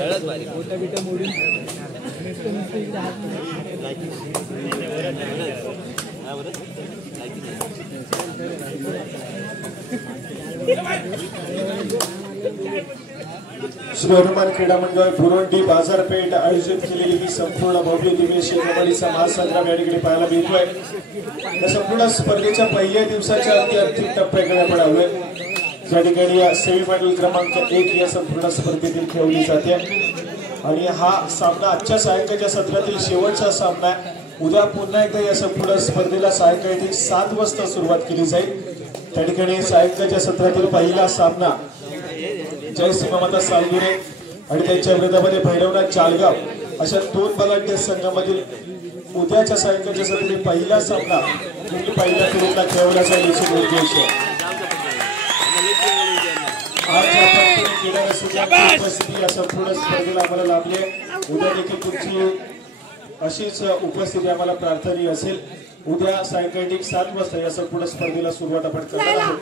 श्री हनुमान क्रीडा मंडळ बुरुंडी बाजारपेठ आयोजित केलेली ही संपूर्ण भव्य दिवसीय कबड्डीचा महासंग्राम या ठिकाणी पाहायला मिळतोय। या संपूर्ण स्पर्धेच्या पहिल्या दिवसाच्या अंतिम टप्प्याकडे आपण आलोय, ज्या ठिकाणी सेमीफायनल क्रमांक 1 या संपूर्ण स्पर्धेतील खेळली जाते आणि हा सामना आजच्या सायंकाळच्या सत्रातील शेवटचा सामना आहे। उद्या पुन्हा एकदा या संपूर्ण स्पर्धेला सायंकाळी 7 वाजता सुरुवात केली जाईल। त्या ठिकाणी सायंकाळच्या सत्रातील पहिला सामना जय सीमामाता सालगुरे आणि त्यांच्या विरोधामध्ये भैरवनाथ चालगाव अशा दोन बलाढ्य संघामधील उद्याच्या सायंकाळच्या सत्रातील पहिला सामना पहिल्या फेरीतला खेळवला जाईल याची उद्देश आहे। उपस्थिती या संपूर्ण स्पर्धेला आम्हाला लाभली आहे। उद्या देखील तुमची अशीच उपस्थिती आम्हाला प्रार्थनीय असेल। उद्या सायंकाळी 7 वाजता या संपूर्ण स्पर्धेला सुरुवात आपण करणार आहोत।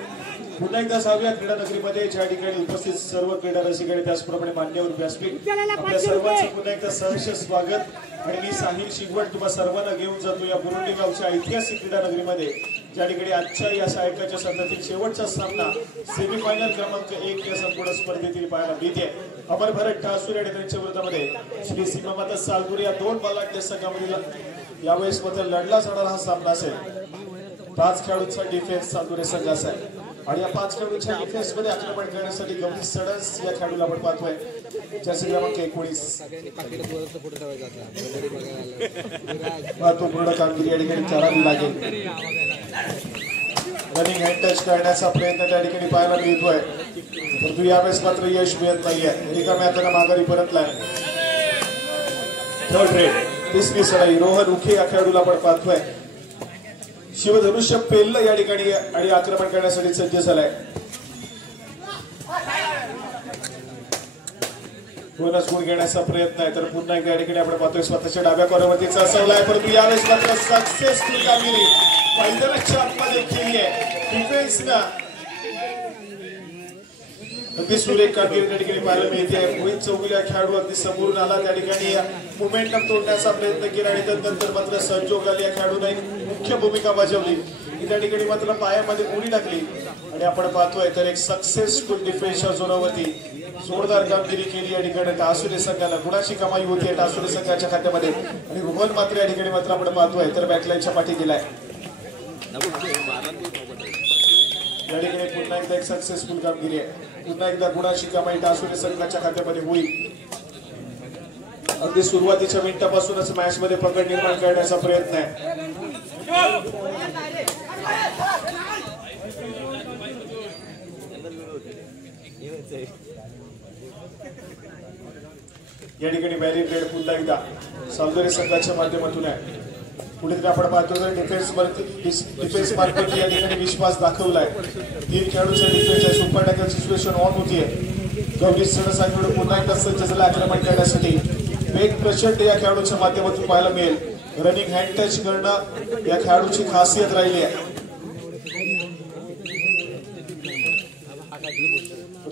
पुन्हा एकदा 6व्या क्रीडा नगरीमध्ये ज्या ठिकाणी उपस्थित सर्व क्रीडा रसिक आणि त्याचप्रमाणे मान्यवर व्यासपीठ आपल्या सर्वांचं पुन्हा एकदा सहर्ष स्वागत। आणि मी साहिल शिगवण तुम्हा सर्वांना घेऊन जातो या बुरुंडी गावच्या ऐतिहासिक क्रीडा नगरीमध्ये, ज्या ठिकाणी आजच्या या सायंकाळच्या सत्रातील शेवटचा सामना सेमीफायनल क्रमांक 1 या संपूर्ण स्पर्धेतील पाहायला मिळते। अमर भरत ठासूर आणि त्यांच्या विरोधामध्ये श्री सीमामाता सालगुरे या दोन बलाढ्य संघामधील यावेळेस मात्र लढला जाणारा हा सामना असेल। 5 खेळाडूंचा डिफेन्स सालगुरे संघाचा आहे आणि या 5 खेळाडूंच्या डिफेन्स मध्ये आक्रमण करण्यासाठी गौरी सडस या खेळाडूला आपण पाहतोय, जर्सी क्रमांक 19 महत्वपूर्ण कामगिरी या ठिकाणी करावी लागेल। रनिंग हँड टच करण्याचा प्रयत्न त्या ठिकाणी पाहायला मिळतोय, परंतु यावेळेस मात्र यश मिळत नाहीये। रिकाम्या हाताने माघारी परतलाय। थर्ड रेड तिसरी सराई रोहन उखे या खेळाडूला आपण पाहतोय। शिवधनुष्य पेल्ल या ठिकाणी आणि आक्रमण करण्यासाठी सज्ज झालाय। बोनस गुण घेण्याचा प्रयत्न आहे, तर पुन्हा एकदा या ठिकाणी आपण पाहतोय स्वतःच्या डाव्या कॉर्नरवरतीचा असवलाय, परंतु यावेळेस मात्र सक्सेसफुल कामगिरी मैदानाच्या आतमध्ये केली आहे। डिफेन्सनं अगदी सुरेख कामगिरी त्या ठिकाणी पाहायला मिळते। मोहित चौगुले खेळाडू अगदी समोरून आला, त्या ठिकाणी मोमेंटम तोडण्याचा प्रयत्न केला आणि त्यानंतर मात्र संजोग आले या खेळाडूने मुख्य भूमिका बजावली। त्या ठिकाणी मात्र पायामध्ये उडी टाकली आणि आपण पाहतोय तर एक सक्सेसफुल डिफेन्सच्या जोरावरती जोरदार कामगिरी केली या ठिकाणी टासुरे संघाला। गुणाची कमाई होती टासुरे संघाच्या खात्यामध्ये आणि रोहन मात्र या ठिकाणी मात्र आपण पाहतोय तर बॅकलाईनच्या पाठी गेलाय। या ठिकाणी पुन्हा एकदा एक सक्सेसफुल कामगिरी आहे। पुन्हा एकदा गुणाची कमाई टासुरे संघाच्या खात्यामध्ये होईल। अगदी सुरुवातीच्या मिनिटापासूनच मॅच मध्ये पकड निर्माण करण्याचा प्रयत्न आहे। या ठिकाणी बॅरिंग रेड पुन्हा एकदा सालगुरे संघाच्या माध्यमातून आहे। कुठेतरी आपण पाहतो तर डिफेन्स मार्फत या ठिकाणी विश्वास दाखवलाय। 3 खेळाडूंचा डिफेन्स आहे। सुपर टॅकल सिच्युएशन ऑन होतीये। गौरी सडस पुन्हा एकदा सज्ज झाला आक्रमण करण्यासाठी। वेग प्रचंड या खेळाडूच्या माध्यमातून पाहायला मिळेल। रनिंग हँड टच करणं या खेळाडूची खासियत राहिली आहे।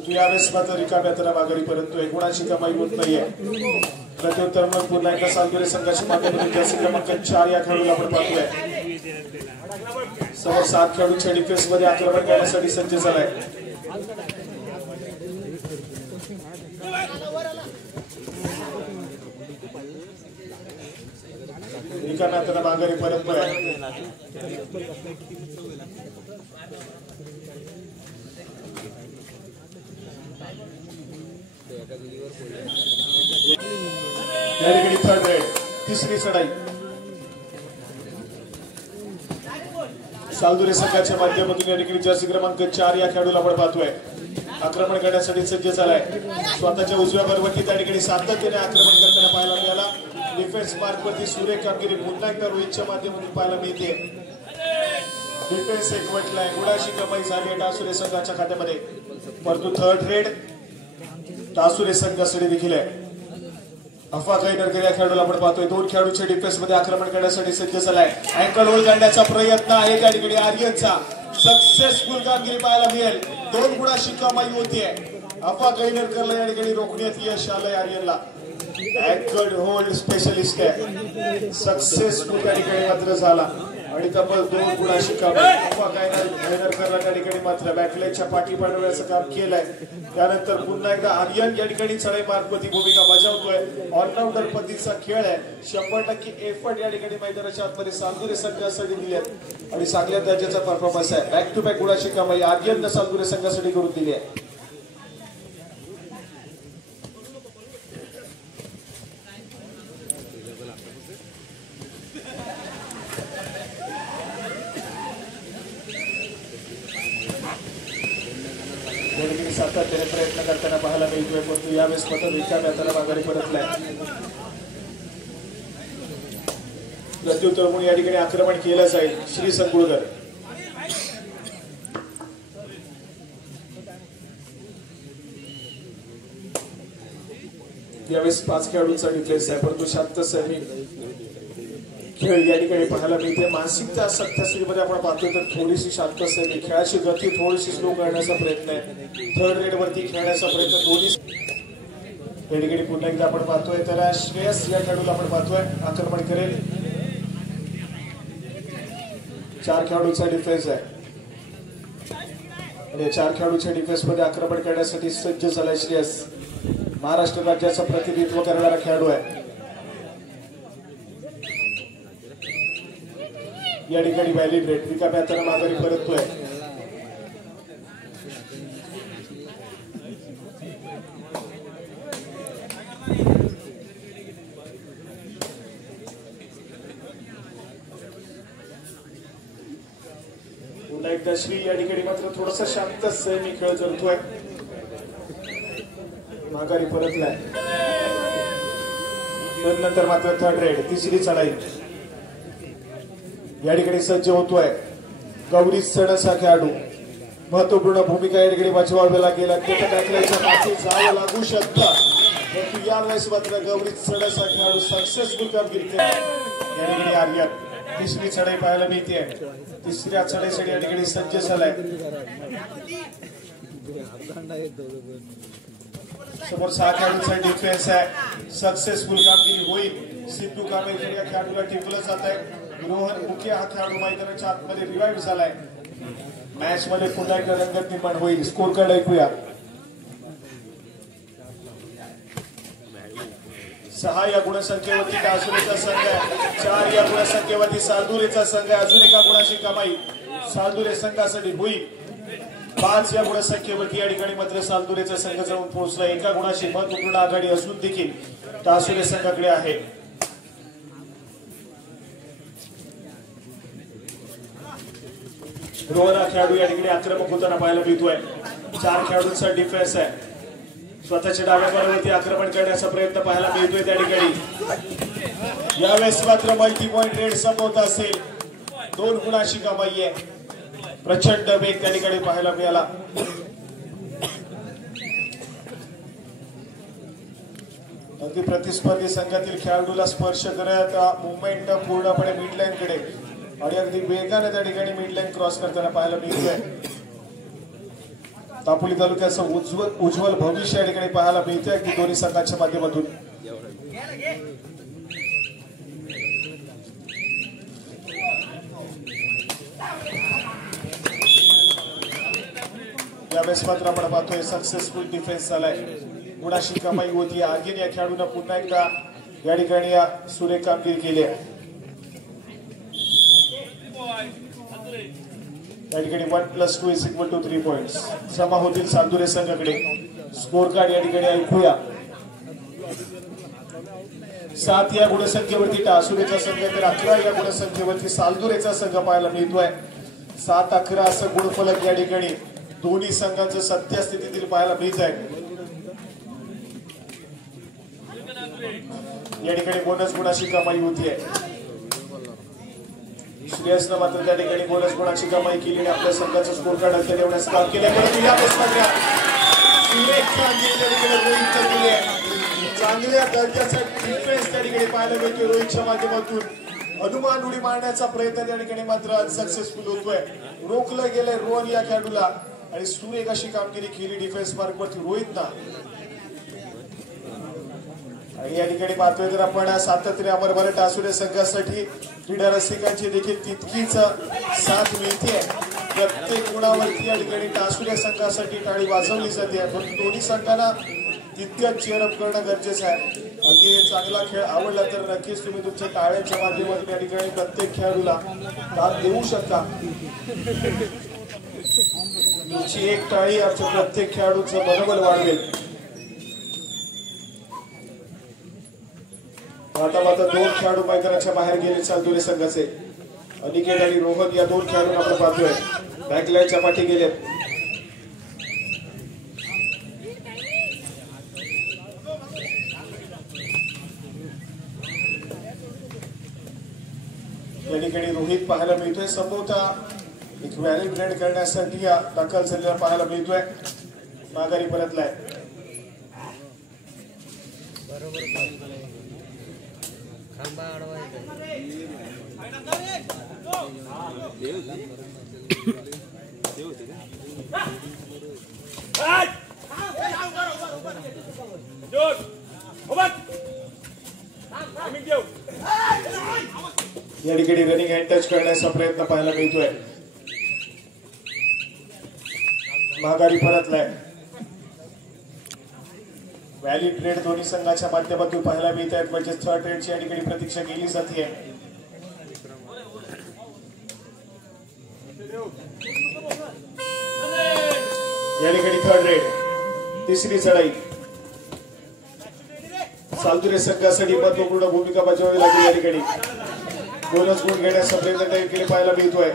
यावेळेस मात्र रिकाम्या हाताने माघारी परंतु गुणाची कमाई होत नाहीये। प्रत्युत्तर मग पुन्हा एकदा सालगुरे संघाच्या माध्यमातून जर्सी क्रमांक 4 या खेळाडूला आपण पाहतोय। समोर 7 खेळाडूंच्या डिफेन्स मध्ये आक्रमण करण्यासाठी सज्ज झालाय। रिकाम्या हाताने माघारी परततोय। या ठिकाणी थर्ड रेड तिसरी चढाई सालगुरे संघाच्या माध्यमातून या ठिकाणी जर्सी क्रमांक 4 या खेळाडूला आपण पाहतोय आक्रमण करण्यासाठी सज्ज झालाय। स्वतःच्या उजव्या बरोबरती त्या ठिकाणी सातत्याने आक्रमण करताना पाहायला मिळाला। डिफेन्स मार्कवरती सुरेख कामगिरी पुन्हा एकदा रोहितच्या माध्यमातून पाहायला मिळते। डिफेन्स एकवटलाय। गुणाची कमाई झाली टासुरे संघाच्या खात्यामध्ये, परंतु थर्ड रेड टासुरे संघासाठी देखील आहे। अफवा काही नरकर या खेळाडूला आपण पाहतोय। 2 खेळाडूच्या डिफेन्स मध्ये आक्रमण करण्यासाठी सज्ज झालाय। अँकल होल्ड करण्याचा प्रयत्न आहे त्या ठिकाणी आर्यनचा। सक्सेसफुल कामगिरी पाहायला मिळेल। 2 गुणाची कमाई होतीये। अफा कैनरकरला या ठिकाणी रोखण्यात यश आलंय आर्यनला. अँकर्ड होल्ड स्पेशलिस्ट आहे, सक्सेसफुल त्या ठिकाणी मात्र झाला आणि तब्बल 2 गुणांची कमाई. अफा कैनरकरला त्या ठिकाणी मात्र बॅकलाईनच्या पाठी पाडवण्याचं काम केलंय. त्यानंतर पुन्हा एकदा आर्यन या ठिकाणी चढाई मार्गवती भूमिका बजावतोय. ऑलराऊंडर पद्धतीचा खेळ आहे, 100% एफर्ट या ठिकाणी मैदानाच्या आतमध्ये सालदुरे संघासाठी दिलेत आणि चांगल्या दर्जाचा परफॉर्मन्स आहे. बॅक टू बॅक गुणाची कमाई आर्यन सालदुरे संघासाठी करून दिली आहे. सातत्याने प्रयत्न करताना पाहायला मिळतोय, परंतु यावेळेस मात्र रिकाम्या हाताने माघारी परतलाय. प्रत्युत्तर म्हणून या ठिकाणी आक्रमण केलं जाईल श्री संकुळकर. यावेळेस 5 खेळाडूंचा डिफेन्स आहे, परंतु शांत सैनिक खेळ या ठिकाणी पाहायला मिळते. मानसिकता सत्तास्त्रीमध्ये आपण पाहतोय तर थोडीशी शांत सैनिक, खेळाची गती थोडीशी स्लो करण्याचा प्रयत्न आहे, थर्ड रेड वरती खेळण्याचा प्रयत्न दोन्ही या ठिकाणी पुन्हा एकदा आपण पाहतोय. तर श्रेयस या खेळाडूला आपण पाहतोय आक्रमण करेल. 4 खेळाडूंचा डिफेन्स आहे आणि 4 खेळाडूच्या डिफेन्स मध्ये आक्रमण करण्यासाठी सज्ज झालाय श्रेयस. महाराष्ट्र राज्याचं प्रतिनिधित्व करणारा खेळाडू आहे. या ठिकाणी व्हॅलिड रेट रिकाम्या हाताने माघारी परततोय. पुन्हा एकदा श्री या ठिकाणी मात्र थोडासा शांत सैनिक खेळ करतोय, माघारी परतलाय. नंतर मात्र थर्ड रेड तिसरी चढाई या ठिकाणी सज्ज होतोय. गौरी सणसा खेळाडू महत्वपूर्ण भूमिका या ठिकाणी बजावावी लागेल. जावं लागू शकतं, परंतु यावेळेस मात्र गौरी सणसा खेळाडू सक्सेसफुल कामगिरी केली. या ठिकाणी आर्यन तिसरी चढाई पाहायला मिळते. तिसऱ्या चढाईसाठी या ठिकाणी सज्ज झालाय. समोर 6 खेळाडूंचा डिफेन्स आहे, सक्सेसफुल कामगिरी होईल. सिद्धू कामेकर या खेळाडूला टिपलं जात आहे. रोहन मुखे हा खेळाडू मैदानाच्या आतमध्ये रिवाइव्ह झालाय. मॅच मध्ये पुन्हा एकदा रंगत निर्माण होईल. स्कोर कार्ड ऐकूया. 6 या गुणसंख्येवरती कासुरेचा संघ आहे, 4 या गुणसंख्येवरती सालदुरेचा संघ आहे. अजून एका गुणाची कमाई सालदुरे संघासाठी होईल. 5 या गुणसंख्येवरती या ठिकाणी मात्र सालदुरेचा संघ जाऊन पोहोचला. एका गुणाची महत्वपूर्ण आघाडी असून देखील कासुरे संघाकडे आहे. रोहन हा खेळाडू या ठिकाणी आक्रमक होताना पाहायला मिळतोय. 4 खेळाडूंचा डिफेन्स आहे. स्वतःच्या डाव्या बाजूवरती आक्रमण करण्याचा प्रयत्न पाहायला मिळतोय त्या ठिकाणी. यावेळेस मात्र मल्टी पॉइंट रेड संपवत असेल. 2 गुणाची कमाई आहे. प्रचंड वेग त्या ठिकाणी पाहायला मिळाला. अगदी प्रतिस्पर्धी संघातील खेळाडूला स्पर्श करत मुवमेंट पूर्णपणे मिडलाईन कडे आणि अगदी वेगाने त्या ठिकाणी मिडलाईन क्रॉस करताना पाहायला मिळतोय. दापोली तालुक्याचं उज्ज्वल भविष्य या ठिकाणी पाहायला मिळते अगदी दोन्ही संघाच्या माध्यमातून. यावेळेस मात्र आपण पाहतोय सक्सेसफुल डिफेन्स झालाय. गुणाची कमाई होती. आर्यन या खेळाडूंना पुन्हा एकदा या ठिकाणी सुरेख कामगिरी केली आहे. या ठिकाणी 1+2 = 3 पॉइंट्स जमा होतील सालदुरे संघाकडे. स्कोर कार्ड या ठिकाणी ऐकूया. 7 या गुणसंख्येवरती टासुरेचा संघ तर 11 या गुणसंख्येवरती सालदुरेचा संघ पाहायला मिळतोय. 7-11 असं गुणफलक या ठिकाणी दोन्ही संघांचं सत्यास्थितीतील पाहायला मिळत आहे. या ठिकाणी बोनस गुणाची कमाई होतीये. श्रेयसनं मात्र त्या ठिकाणी बोनस गुणाची कमाई केली आणि आपल्या संघाचं स्कोर कार्ड अंतर एवढ्याच काम केलंय. चांगल्या दर्जाचा डिफेन्स त्या ठिकाणी पाहायला मिळतोय रोहितच्या माध्यमातून. हनुमान उडी मारण्याचा प्रयत्न त्या ठिकाणी मात्र अनसक्सेसफुल होतोय. रोखलं गेलंय रोहन या खेळाडूला आणि सुरेख अशी कामगिरी केली डिफेन्स मार्क वरती रोहितनं। आणि या ठिकाणी पाहतोय तर आपण सातत्याने अमरभारत टासुरे संघासाठी क्रीडा रसिकांची देखील तितकीच साथ मिळते। प्रत्येक गुणावरती या ठिकाणी टासुरे संघासाठी टाळी वाजवली जाते, पण दोन्ही संघांना तितकंच चेअरअप करणं गरजेचं आहे। अगदी चांगला खेळ आवडला तर नक्कीच तुम्ही तुमच्या टाळ्यांच्या माध्यमातून या ठिकाणी प्रत्येक खेळाडूला दाद देऊ शकता। तुमची एक टाळी आमच्या प्रत्येक खेळाडूचं मनोबल वाढवेल। आता दोन खेळाडू मैदानाच्या बाहेर गेले चालदुरे संघाचे। अनिकेत आणि रोहन या दोन खेळाडूंना आपण पाहतोय बॅकलाईनच्या पाठी गेले। या ठिकाणी रोहित पाहायला मिळतोय, संभवतः एक व्हॅली ब्रेड करण्यासाठी दाखल झालेला पाहायला मिळतोय। माघारी परतलाय। या ठिकाणी रनिंग हँड टच करण्याचा प्रयत्न पाहायला मिळतोय। माघारी परतलाय। व्हॅली ट्रेड दोन्ही संघाच्या माध्यमातून पाहायला मिळत आहेत, म्हणजे थर्ड ट्रेडची या ठिकाणी प्रतीक्षा केली जाते। या ठिकाणी थर्ड रेड तिसरी चढाई चालदुरे संघासाठी महत्वपूर्ण भूमिका बजावावी लागेल। या ठिकाणी बोनस गुण घेण्याचा प्रयत्न त्या ठिकाणी पाहायला मिळतोय।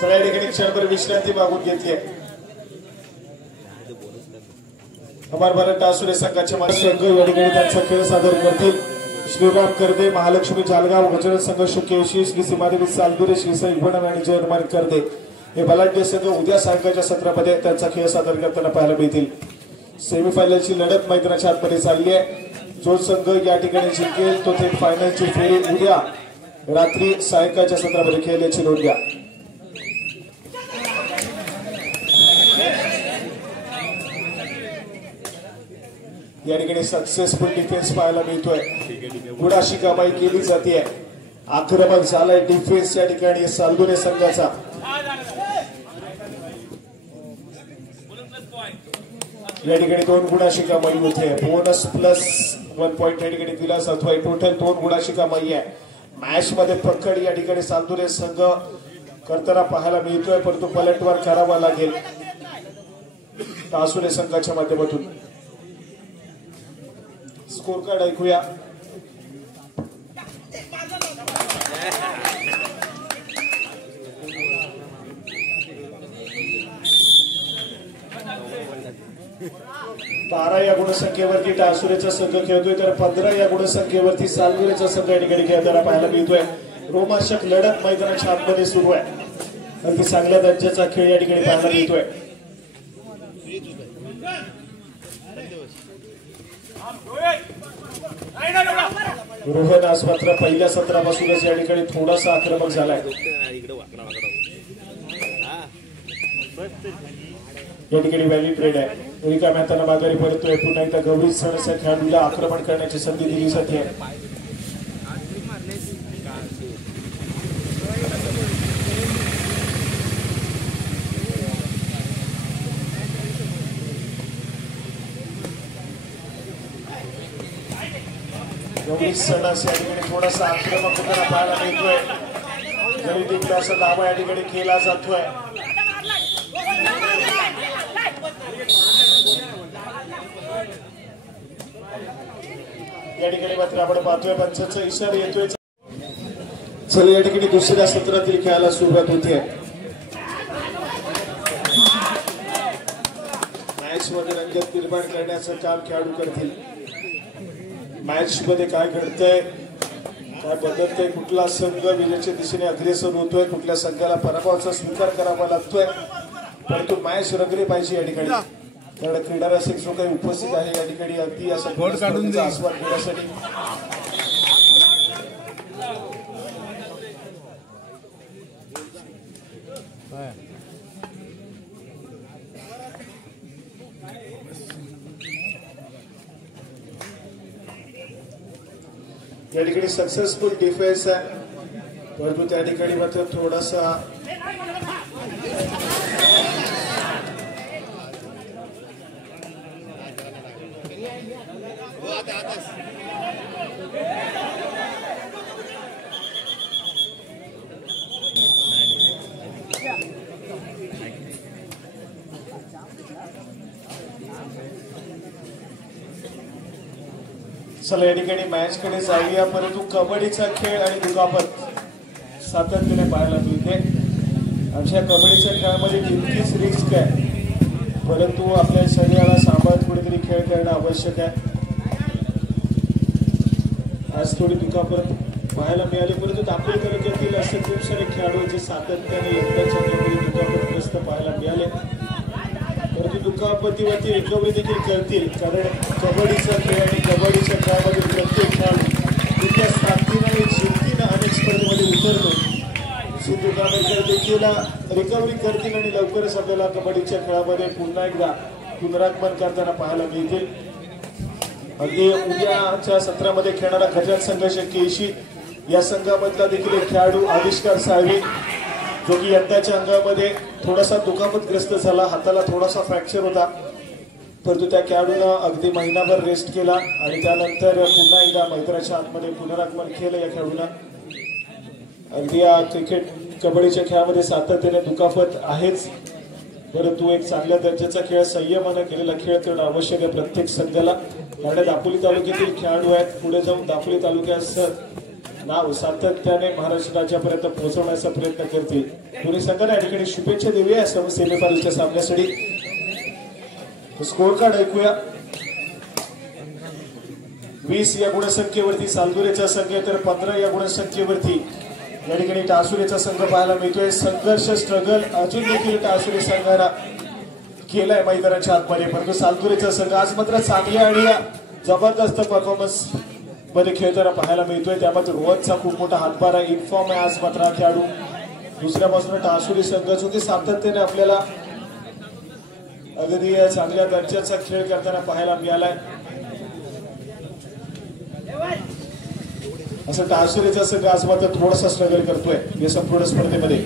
चला या ठिकाणी क्षणभर विश्रांती मागून घेतली आहे। अमरभारत टासुरे संघाचे संघ या ठिकाणी त्यांचा खेळ सादर करतील। श्रीराम करदे, महालक्ष्मी जालगाव, गजरन संघ शुकेशी, श्री सीमादेवी चालदुरे, श्री साई विपणन आणि जयरमान करदे हे बलाढ्य संघ उद्या सायंकाळच्या सत्रामध्ये त्यांचा खेळ सादर करताना पाहायला मिळतील। सेमीफायनलची लढत मैदानाच्या आतमध्ये चालली आहे। जो संघ या ठिकाणी जिंकेल तो थेट फायनलची फेरी उद्या रात्री सायंकाळच्या सत्रामध्ये खेळल्याची नोंद घ्या। या ठिकाणी सक्सेसफुल डिफेन्स पाहायला मिळतोय, गुणाशी कामाई केली जाते। आक्रमक झालाय डिफेन्स या ठिकाणी चालदुरे संघाचा। या ठिकाणी 2 गुणाशी कामाई होते, बोनस प्लस 1 पॉइंट या ठिकाणी दिला जातोय। टोटल 2 गुणाशी कामाई आहे। मॅच मध्ये पकड या ठिकाणी चालदुरे संघ करताना पाहायला मिळतोय, परंतु पलटवार करावा लागेल टासुरे संघाच्या माध्यमातून। स्कोर कार्ड ऐकूया। बारा या गुणसंख्येवरती टासुरेचा संघ खेळतोय, तर 15 या गुणसंख्येवरती चालदुरेचा संघ या ठिकाणी खेळताना पाहायला मिळतोय। रोमांचक लढत मैदानाच्या आतमध्ये सुरू आहे। अगदी चांगल्या दर्जाचा खेळ या ठिकाणी पाहायला मिळतोय। रोहन आज मात्र पहिल्या सत्रापासूनच या ठिकाणी थोडासा आक्रमक झालाय। या ठिकाणी व्हॅली ट्रेड आहे। रिकाम्या हाताने माघारी परततोय। पुन्हा एकदा गौरी सणच्या खेळाडूला आक्रमण करण्याची संधी दिली जाते। गौरी सणास या ठिकाणी थोडासा आक्रमक होताना पाहायला मिळतोय। गौरी असा दावा या ठिकाणी केला जातोय। या ठिकाणी मात्र आपण पाहतोय पंचांचा इशारा येतोय। चला या ठिकाणी दुसऱ्या सत्रातील खेळाला सुरुवात होते। मॅच मॅच मध्ये रंगत निर्माण करण्याचं काम खेळाडू करतील. मॅच मध्ये काय घडतंय, काय बदलतंय, कुठला संघ विजयाच्या दिशेने अग्रेसर होतोय, कुठल्या संघाला पराभवाचा स्वीकार करावा लागतोय, परंतु मॅच रंगली पाहिजे या ठिकाणी. कारण क्रीडा रसिक जो काही उपस्थित आहे या ठिकाणी अगदी या स्पर्धेचा आस्वाद घेण्यासाठी या ठिकाणी सक्सेसफुल डिफेन्स आहे, परंतु त्या ठिकाणी मात्र थोडासा चला या ठिकाणी मॅच कडे जाऊया. परंतु कबड्डीचा खेळ आणि दुखापत सातत्याने पाहायला मिळते. आमच्या कबड्डीच्या खेळामध्ये तितकीच रिस्क आहे, परंतु आपल्या शरीराला सांभाळत कुठेतरी खेळ करणं आवश्यक आहे. आज थोडी दुखापत पाहायला मिळाली, परंतु दापोली तालुक्यातील असे खूप सारे खेळाडू जे सातत्याने यंदाच्या कबड्डी दुखापतग्रस्त पाहायला मिळाले, परंतु दुखापतीवरती रिकव्हरी देखील करतील. कारण कबड्डीचा खेळ आणि कबड्डीच्या खेळामध्ये प्रत्येक खेळाडू तितक्या ताकदीने आणि जिद्दीने अनेक स्पर्धेमध्ये उतरतो. सिद्धूकामेकर देखील रिकव्हरी करतील आणि लवकरच आपल्याला कबड्डीच्या खेळामध्ये पुन्हा एकदा पुनरागमन करताना पाहायला मिळतील. अगदी उद्याच्या सत्रामध्ये खेळणारा गजान संघर्ष केशी या संघामधला देखील एक खेळाडू आविष्कार साळवी, जो की यंदाच्या अंगामध्ये थोडासा दुखापतग्रस्त झाला, हाताला थोडासा फ्रॅक्चर होता, परंतु त्या खेळाडूनं अगदी महिनाभर रेस्ट केला आणि त्यानंतर पुन्हा एकदा मैदानाच्या आतमध्ये पुनरागमन केलं या खेळाडूनं. अगदी या क्रिकेट कबड्डीच्या खेळामध्ये सातत्याने दुखापत आहेच, परंतु एक चांगल्या दर्जाचा खेळ संयमाने केलेला खेळ करणं आवश्यक आहे प्रत्येक संघाला. कारण दापोली तालुक्यातील खेळाडू आहेत, पुढे जाऊन दापोली तालुक्याचं नाव सातत्याने महाराष्ट्र राज्यापर्यंत पोहोचवण्याचा प्रयत्न करतील. दोन्ही संघांना या ठिकाणी शुभेच्छा देऊया सेमीफायनलच्या सामन्यासाठी. स्कोर कार्ड ऐकूया. 20 या गुणसंख्येवरती सालदुरेचा संघ आहे, तर 15 या गुणसंख्येवरती या ठिकाणी टासुरेचा संघ पाहायला मिळतोय. संघर्ष स्ट्रगल अजून देखील टासुरे संघाला केलाय मैदानाच्या आतमध्ये, परंतु सालदुरेचा संघ आज मात्र चांगल्या आणि जबरदस्त परफॉर्मन्स मध्ये खेळताना पाहायला मिळतोय. त्यामध्ये रोहनचा खूप मोठा हातभार आहे, इन्फॉर्म आहे आज मात्र खेळाडू. दुसऱ्या बाजूने टासुरी संघ जो की सातत्याने आपल्याला अगदी चांगल्या दर्जाचा खेळ करताना पाहायला मिळालाय. असं टासुरीचा संघ आज मात्र थोडासा स्ट्रगल करतोय या संपूर्ण स्पर्धेमध्ये.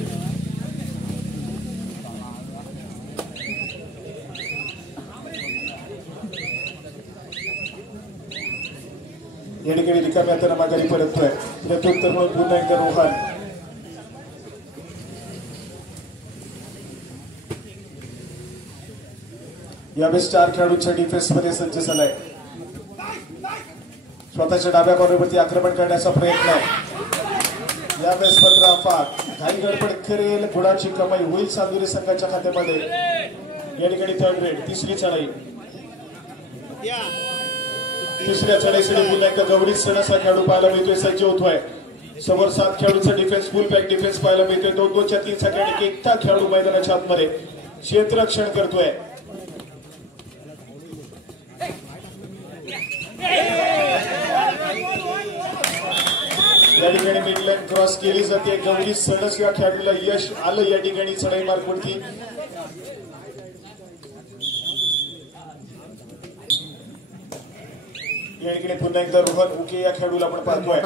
या ठिकाणी रिकाम्या हाताने माघारी परततोय प्रत्युत्तर म्हणून पुन्हा एकदा रोहन. यावेळेस 4 खेळाडूंच्या डिफेन्स मध्ये सज्ज झालाय. स्वतःच्या डाव्या कॉर्नरवरती आक्रमण करण्याचा प्रयत्न आहे. यावेळेस मात्र अफाट घाई गडबड करेल, गुणाची कमाई होईल सालदुरे संघाच्या खात्यामध्ये. या ठिकाणी थर्ड रेड तिसरी चढाई. तिसऱ्या चढाईसाठी पुन्हा एकदा गवडी सण असा खेळाडू पाहायला मिळतोय, सज्ज होतोय. समोर 7 खेळाडूंचा डिफेन्स फुल बॅक डिफेन्स पाहायला मिळतोय. 2-2च्या 3 सेकंड एकटा खेळाडू मैदानाच्या आतमध्ये क्षेत्ररक्षण करतोय. या ठिकाणी मिडलाईन क्रॉस केली जाते. गवडी सणस या खेळाडूला यश आलं या ठिकाणी चढाई मार्कवरती. या ठिकाणी पुन्हा एकदा रोहन उके या खेळाडूला आपण पाहतोय.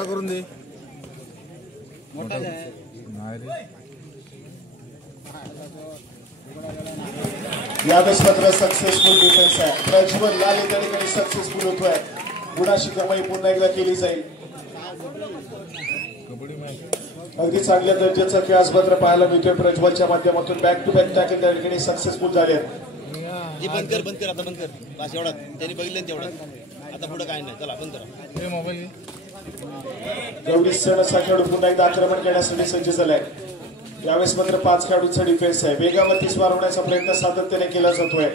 यावेळेस मात्र सक्सेसफुल डिफेन्स आहे. प्रज्वल लाल या ठिकाणी सक्सेसफुल होतोय. गुणाची कमाई पुन्हा एकदा केली जाईल. अगदी चांगल्या दर्जाचा खेळ आज मात्र पाहायला मिळतोय प्रज्वलच्या माध्यमातून. बॅक टू बॅक टॅकल त्या ठिकाणी सक्सेसफुल झाले. बंद कर आता बंद कर बस एवढा त्यांनी बघितलं तेवढं. आता पुढे काय नाही, चला बंद करा मोबाईल. गवडी सण असा खेळाडू पुन्हा एकदा आक्रमण करण्यासाठी सज्ज झालाय. यावेळेस मात्र 5 खेळाडूंचा डिफेन्स आहे. वेगावरती स्वार होण्याचा प्रयत्न सातत्याने केला जातोय.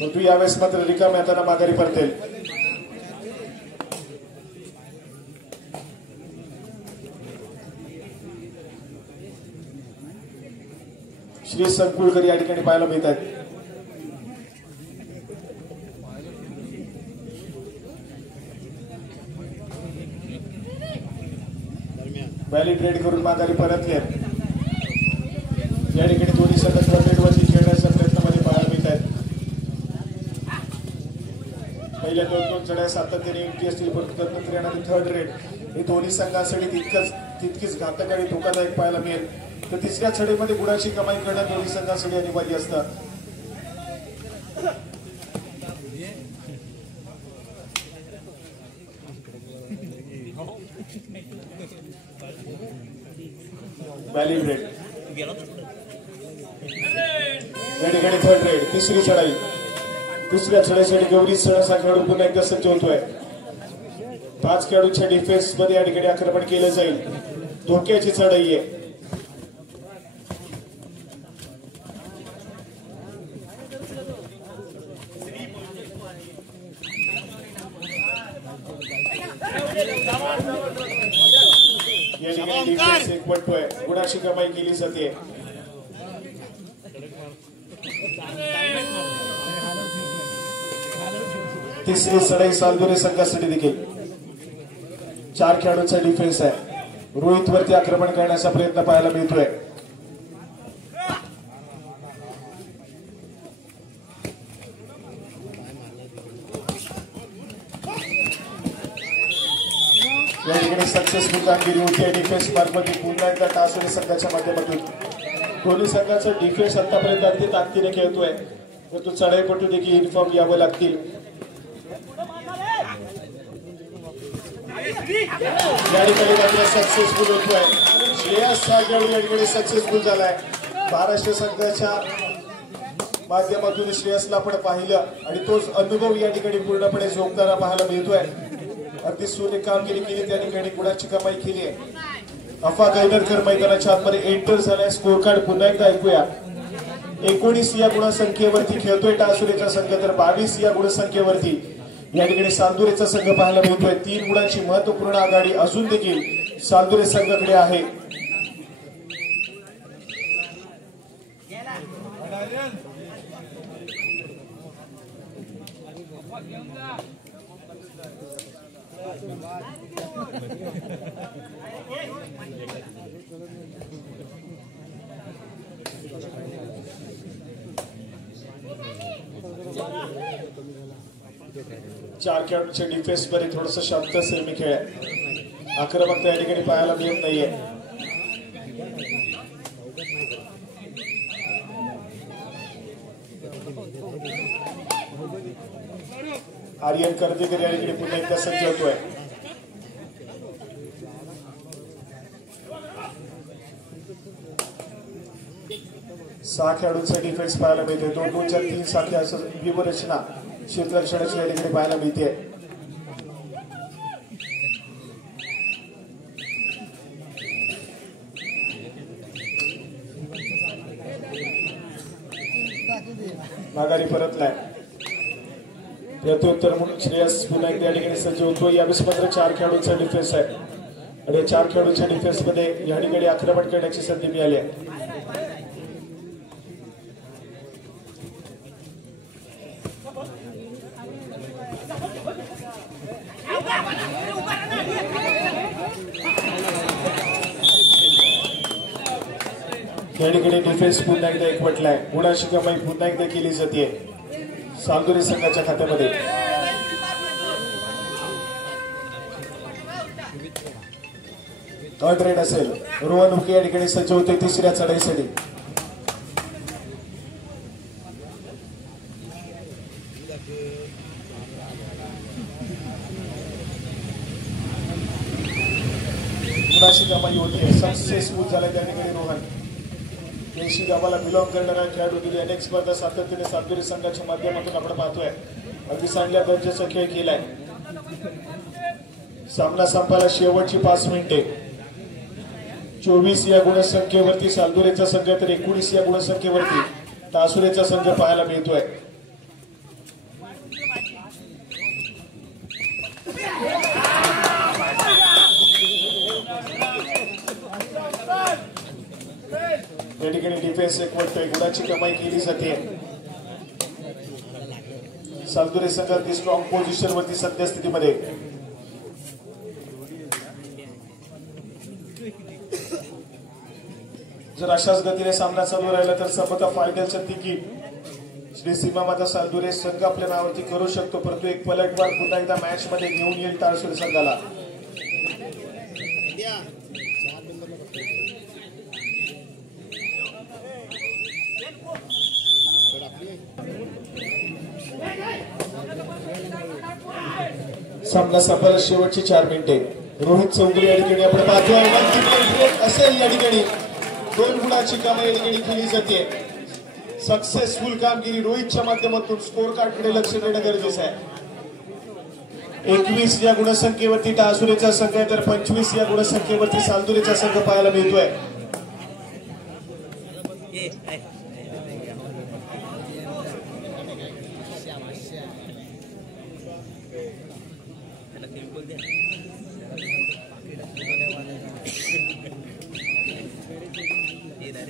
परंतु यावेळेस मात्र रिकाम्या हाताने माघारी परतेल. श्री संकुलकर या ठिकाणी पाहायला मिळत आहेत. व्हॅलिड रेड करून माघारी परतले. या ठिकाणी दोन्ही संघ थर्ड खेळण्याच्या प्रयत्नामध्ये पाहायला मिळत आहेत. पहिल्या दोन चढ्या सातत्याने एमटी असतील, परंतु तदनंतर येणारी थर्ड रेड हे दोन्ही संघांसाठी तितकीच घातक आणि धोकादायक पाहायला मिळेल. तर तिसऱ्या चढीमध्ये गुणाची कमाई करणं दोन्ही संघांसाठी अनिवार्य असतं. व्हॅलिड रेड या ठिकाणी थर्ड रेड. तिसरी चढाई. दुसऱ्या चढाईसाठी गौरी सण हा खेळाडू पुन्हा एकदा सज्ज होतोय. 5 खेळाडूंच्या डिफेन्स मध्ये या ठिकाणी आक्रमण केलं जाईल. धोक्याची चढाई आहे. या ठिकाणी डिफेन्स एकवटतोय. गुणाची कमाई केली जाते. तिसरी चढाई सालदुरे संघासाठी देखील 4 खेळाडूंचा डिफेन्स आहे. रोहित वरती आक्रमण करण्याचा प्रयत्न पाहायला मिळतोय. या ठिकाणी सक्सेसफुल कामगिरी होती आहे डिफेन्स मार्फत. पुन्हा एकदा टासोरे संघाच्या माध्यमातून दोन्ही संघाचा डिफेन्स आतापर्यंत अगदी ताकदीने खेळतोय. परंतु चढाईपटू देखील युनिफॉर्म यावं लागतील. या ठिकाणी मात्र सक्सेसफुल होतोय. श्रेयस सागवडी या ठिकाणी सक्सेसफुल झालाय. महाराष्ट्र संघाच्या माध्यमातून श्रेयसला आपण पाहिलं आणि तोच अनुभव या ठिकाणी पूर्णपणे झोपताना पाहायला मिळतोय. अगदी सुरेख कामगिरी केली. त्या ठिकाणी गुणाची कमाई केली आहे. अफा गायदरकर मैदानाच्या आतमध्ये एंटर झालाय. स्कोर कार्ड पुन्हा एकदा ऐकूया. 19 या गुणसंख्येवरती खेळतोय टासुरेचा संघ, तर 22 या गुणसंख्येवरती या ठिकाणी सालदुरेचा संघ पाहायला मिळतोय. 3 गुणांची महत्वपूर्ण आघाडी अजून देखील सालदुरे संघाकडे आहे. चार खेळाडूंच्या डिफेन्स मध्ये थोडस शांत सेमी खेळ आहे. आक्रमकता या ठिकाणी पाहायला मिळत नाहीये. आर्यन कर्देकर या ठिकाणी पुन्हा एकदा सज्ज होतोय. सहा खेळाडूंचा डिफेन्स पाहायला मिळते. 2-2च्या 3 साखळ्या असं व्यूहरचना क्षेत्ररक्षणाची या ठिकाणी पाहायला मिळते. माघारी परतलाय. प्रत्युत्तर म्हणून श्रेयस पुन्हा एकदा या ठिकाणी सज्ज होतो. यावेळेस मात्र 4 खेळाडूंचा डिफेन्स आहे आणि 4 खेळाडूंच्या डिफेन्स मध्ये या ठिकाणी आक्रमण करण्याची संधी मिळाली आहे. या ठिकाणी डिफेन्स पुन्हा एकदा एकवटलाय. गुणाची कमाई पुन्हा एकदा केली जाते सालदुरे संघाच्या खात्यामध्ये. थर्ड रेड असेल. रोहन उके या ठिकाणी सज्ज होते तिसऱ्या चढाईसाठी. गुणाची कमाई होती. सक्सेसफुल झाला त्या ठिकाणी रोहन. देशी गावाला बिलॉंग करणारा खेळाडू गेली अनेक स्पर्धा सातत्याने सालदुरे संघाच्या माध्यमातून आपण पाहतोय. अगदी चांगल्या दर्जाचा खेळ केलाय. सामना संपायला शेवटची 5 मिनिटे. 24 या गुणसंख्येवरती सालदुरेचा संघ, तर 19 या गुणसंख्येवरती टासुरेचा संघ पाहायला मिळतोय. त्या ठिकाणी डिफेन्स एकवटतोय, गुणाची कमाई केली जाते. सालदुरे संघ ती स्ट्रॉंग पोझिशन वरती सद्यस्थितीमध्ये. जर अशाच गतीने सामना चालू राहिला तर समता फायनलचं तिकीट श्री सीमामाता सालदुरे संघ आपल्या नावावरती करू शकतो, परंतु एक पलटवार पुन्हा एकदा मॅच मध्ये घेऊन येईल टाळसुरे संघाला. सामना संपायला शेवटची 4 मिनिटे. रोहित चौगुले या ठिकाणी आपण पाहतोय असेल, या ठिकाणी 2 गुणाची कामं या ठिकाणी केली जाते. सक्सेसफुल कामगिरी रोहितच्या माध्यमातून. स्कोर कार्डकडे लक्ष देणं गरजेचं आहे. 21 या गुणसंख्येवरती टाळसुरेचा संघ आहे, तर 25 या गुणसंख्येवरती सालदुरेचा संघ पाहायला मिळतोय.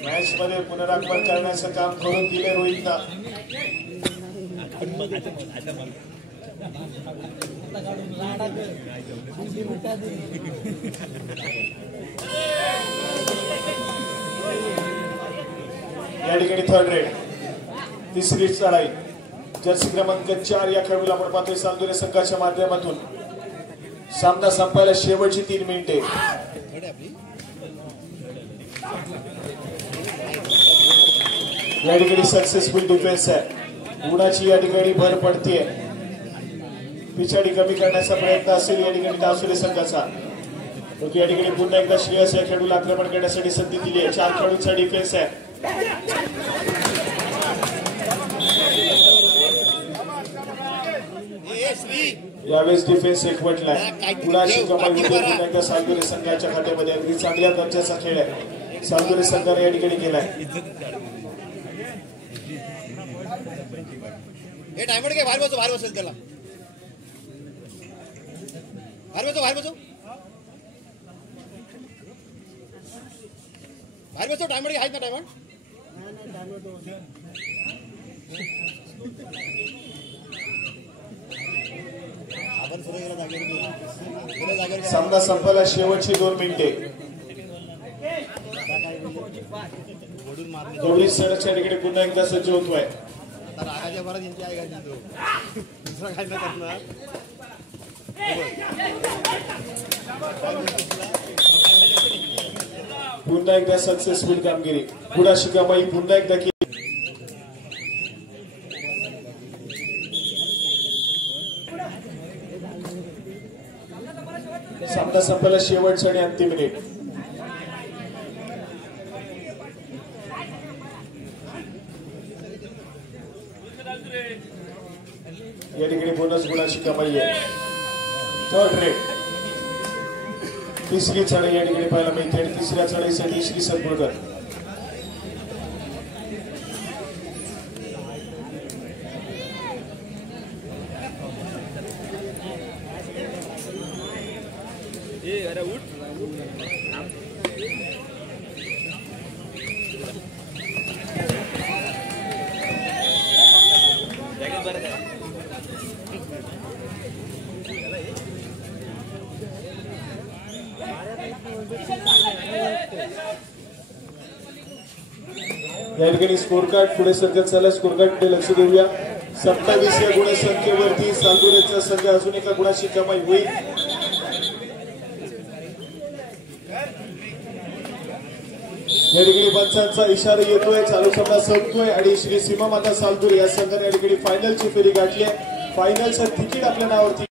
मॅच मध्ये पुनरागमन करण्याचं काम करून दिले रोहितला. या ठिकाणी थर्ड रेड, तिसरी चढाई. जर्सी क्रमांक 4 या खेळाडूला आपण पाहतोय सालदुरे संघाच्या माध्यमातून. सामना संपायला शेवटची 3 मिनिटे. या ठिकाणी सक्सेसफुल डिफेन्स आहे, गुणाची या ठिकाणी भर पडतीये. पिछाडी कमी करण्याचा प्रयत्न असेल या ठिकाणी टाळसुरे संघाचा, परंतु या ठिकाणी पुन्हा एकदा श्रेयस या खेळाडूला आक्रमण करण्यासाठी संधी दिली आहे. 4 खेळाडूंचा डिफेन्स आहे. यावेळेस डिफेन्स एकवटलाय. गुणाची कमाई पुन्हा एकदा सालदुरे संघाच्या खात्यामध्ये. अगदी चांगल्या दर्जाचा खेळ आहे सालदुरे संघाने या ठिकाणी केलाय. हे टायमर काय बाहेर बसेल त्याला, बाहेर बसो टायमर आहेत ना टायमर. सामना संपायला शेवटची 2 मिनिटे. दोन्ही सडकच्या ठिकाणी पुन्हा एकदा सज्ज होतोय. रागाच्या भरात यांची आहे का दुसरा काय न करणार. पुन्हा एकदा सक्सेसफुल कामगिरी. गुणाची कमाई पुन्हा एकदा केली. सामना संपायला शेवटचा आणि अंतिम मिनिट. या ठिकाणी बोनस गुणाची कमाई आहे. थर्ड रेड, तिसरी चढाई या ठिकाणी पाहायला मिळते. आणि तिसऱ्या चढाईसाठी श्री सरपुरकर. या ठिकाणी स्कोर कार्ड पुढे सरकत चालला. स्कोर कार्डकडे लक्ष देऊया. 27 या गुणसंख्येवरती सालदुरेचा संघ अजून एका गुणाची कमाई होईल. या ठिकाणी पंचांचा इशारा येतोय. चालू सामना संपतोय आणि श्री सीमामाता सालदुरे या संघाने या ठिकाणी फायनलची फेरी गाठली आहे. फायनलचं तिकीट आपल्या नावावरती